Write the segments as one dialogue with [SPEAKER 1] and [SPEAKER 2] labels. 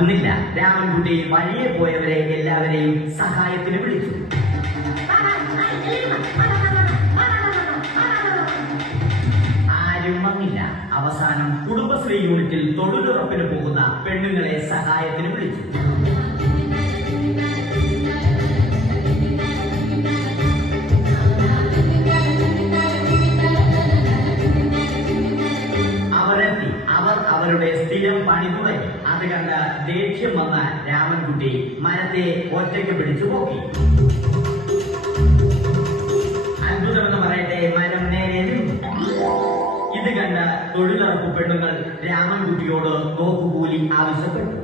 [SPEAKER 1] നടക്കുന്നില്ല. രാമൻകുട്ടി വഴിയെ പോയവരെ എല്ലാവരെയും സഹായത്തിന് വിളിച്ചു. അവസാനം കുടുംബശ്രീ യൂണിറ്റിൽ തൊഴിലുറപ്പിന് പോകുന്ന പെണ്ണുങ്ങളെ സഹായത്തിന് വിളിച്ചു. അത് കണ്ട ദേഷ്യം വന്ന രാമൻകുട്ടി മരത്തെ ഒറ്റയ്ക്ക് പിടിച്ചു പോക്കി. അത്ഭുതമെന്ന് പറയട്ടെ മരം നേരെ ഇത് കണ്ട തൊഴിലുറപ്പ് പെണ്ണുങ്ങൾ രാമൻകുട്ടിയോട് നോക്കുകൂലി ആവശ്യപ്പെട്ടു.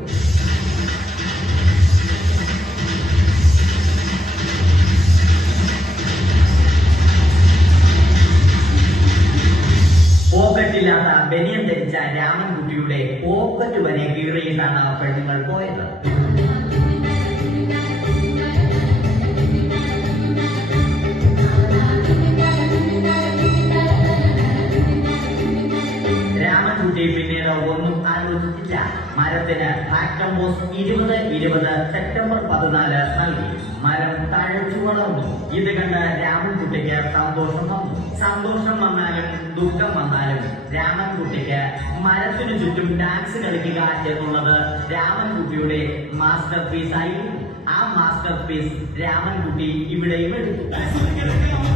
[SPEAKER 1] പോക്കറ്റില്ലാത്ത ബനിയൻ ധരിച്ച രാമൻകുട്ടിയുടെ പോക്കറ്റ് വരെ കീറിയിട്ടാണ് ആ പെണ്ണുങ്ങൾ പോയത്. മരത്തിന് ഇരുപത് ഇരുപത് സെപ്റ്റംബർ പതിനാല് നൽകി. മരം തഴച്ചു വളർന്നു. ഇത് കണ്ട് രാമൻകുട്ടിക്ക് സന്തോഷം വന്നു. സന്തോഷം വന്നാലും ദുഃഖം വന്നാലും രാമൻകുട്ടിക്ക് മരത്തിനു ചുറ്റും ഡാൻസ് കളിക്കുക എന്നുള്ളത് രാമൻകുട്ടിയുടെ മാസ്റ്റർ പീസ് ആയിരുന്നു. ആ മാസ്റ്റർ പീസ് രാമൻകുട്ടി ഇവിടെയും എടുത്തു.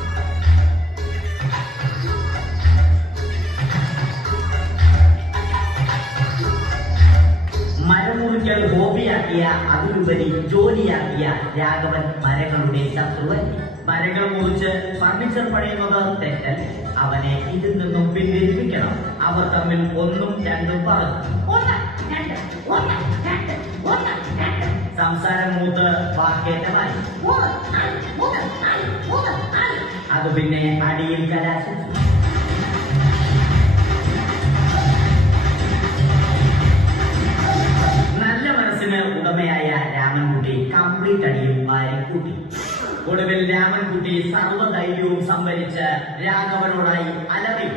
[SPEAKER 1] ഹോബിയാക്കിയ അതിലുപരി ജോലിയാക്കിയ രാഘവൻ മരങ്ങളുടെ ശത്രുവൻ. മരങ്ങൾ മുറിച്ച് ഫർണിച്ചർ പണയുന്നത് തെറ്റൽ. അവനെ ഇതിൽ നിന്നും പിന്തിരിപ്പിക്കണം അവർ തമ്മിൽ ഒന്നും രണ്ടും പറഞ്ഞു സംസാരം മൂത്ത് വാക്കേറ്റമായി. അത് പിന്നെ അടിയിൽ കലാശിച്ചു. കംപ്ലീറ്റ് അടിയും വാരിക്കൂട്ടി ഒടുവിൽ രാമൻകുട്ടി സർവധൈര്യവും സംഭരിച്ച് രാഘവനോടായി അലറി.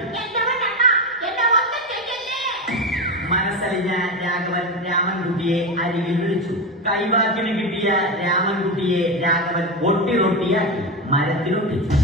[SPEAKER 1] മനസ്സറിഞ്ഞ രാഘവൻ രാമൻകുട്ടിയെ അരികിൽ വിളിച്ചു. കൈവാക്കിന് കിട്ടിയ രാമൻകുട്ടിയെ രാഘവൻ ഒട്ടിറൊട്ടിയാക്കി മരത്തിലൊട്ടിച്ചു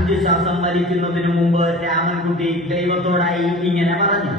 [SPEAKER 1] അഞ്ച് ശ്വാസം വലിക്കുന്നതിനു മുമ്പ് രാമൻകുട്ടി ദൈവത്തോടായി ഇങ്ങനെ പറഞ്ഞു.